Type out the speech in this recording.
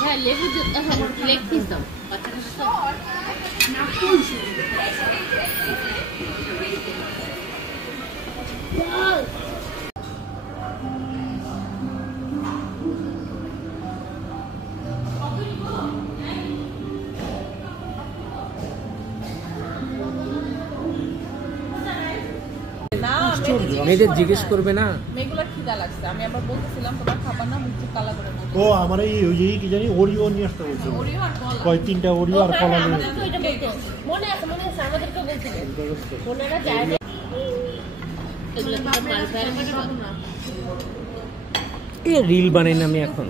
হ্যাঁ লেবু leg piece দাও মেয়েদের জিজ্ঞেস করবে না মেয়েগুলো খিদা লাগছে আমি আবার বলতেছিলাম তোমার খাবার না মুখ কালা করে না ও আমার এই কি জানি ওরিও নিয়ে আসতে বলছে ওরিও আর কলা কয় তিনটা ওরিও আর কলা নিয়ে মনে আছে আমাদেরকে বলছিলেন ওনারা যায় না এগুলো তো মাল ফেলে রিল বানাই না আমি এখন